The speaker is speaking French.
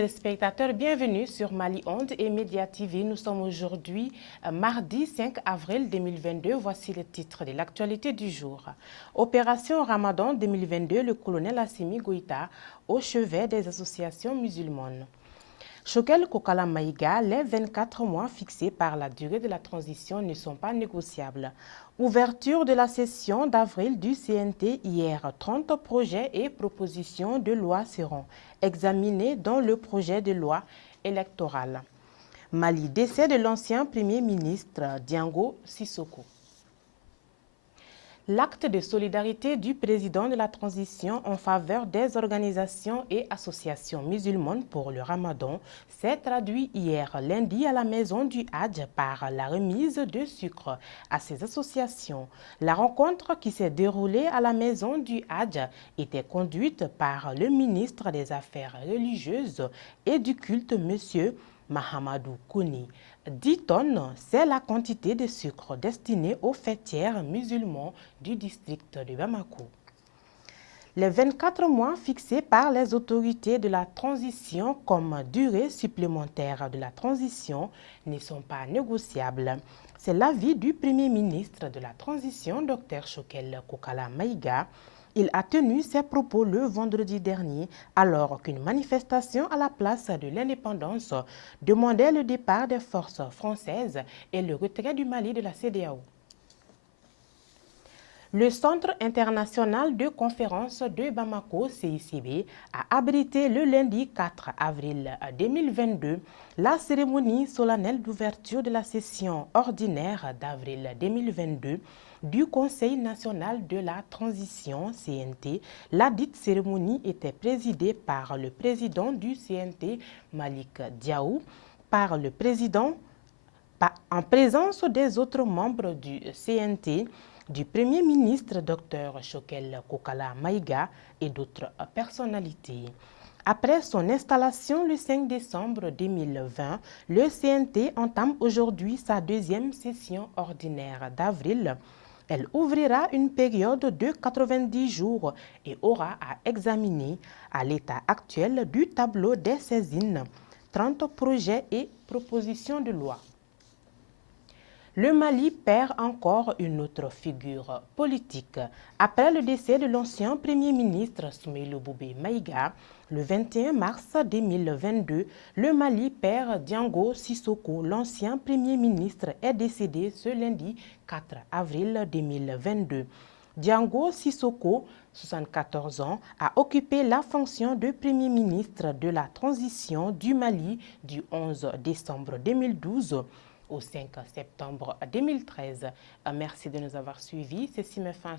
téléspectateurs, bienvenue sur Mali Onde et Média TV. Nous sommes aujourd'hui mardi 5 avril 2022. Voici les titres de l'actualité du jour. Opération Ramadan 2022, le colonel Assimi Goïta au chevet des associations musulmanes. Choguel Kokala Maïga, les 24 mois fixés par la durée de la transition ne sont pas négociables. Ouverture de la session d'avril du CNT hier. 30 projets et propositions de loi seront examinés dans le projet de loi électoral. Mali, décès de l'ancien Premier ministre Diango Sissoko. L'acte de solidarité du président de la transition en faveur des organisations et associations musulmanes pour le Ramadan s'est traduit hier lundi à la maison du Hadj par la remise de sucre à ces associations. La rencontre qui s'est déroulée à la maison du Hadj était conduite par le ministre des Affaires religieuses et du culte, M. Mahamadou Kouni. 10 tonnes, c'est la quantité de sucre destinée aux fêtières musulmans du district de Bamako. Les 24 mois fixés par les autorités de la transition comme durée supplémentaire de la transition ne sont pas négociables. C'est l'avis du Premier ministre de la transition, Dr Choguel Kokala Maïga. Il a tenu ses propos le vendredi dernier alors qu'une manifestation à la place de l'indépendance demandait le départ des forces françaises et le retrait du Mali de la CEDEAO. Le Centre international de conférence de Bamako, CICB, a abrité le lundi 4 avril 2022 la cérémonie solennelle d'ouverture de la session ordinaire d'avril 2022 du Conseil national de la transition CNT. La dite cérémonie était présidée par le président du CNT, Malik Diaw, par le président en présence des autres membres du CNT, du Premier ministre Dr Choguel Kokala Maïga et d'autres personnalités. Après son installation le 5 décembre 2020, le CNT entame aujourd'hui sa deuxième session ordinaire d'avril. Elle ouvrira une période de 90 jours et aura à examiner à l'état actuel du tableau des saisines 30 projets et propositions de loi. Le Mali perd encore une autre figure politique. Après le décès de l'ancien Premier ministre Soumeïla Boubé Maïga, le 21 mars 2022, le Mali perd Diango Sissoko. L'ancien Premier ministre est décédé ce lundi 4 avril 2022. Diango Sissoko, 74 ans, a occupé la fonction de Premier ministre de la transition du Mali du 11 décembre 2012 au 5 septembre 2013. Merci de nous avoir suivis. Ceci me fait un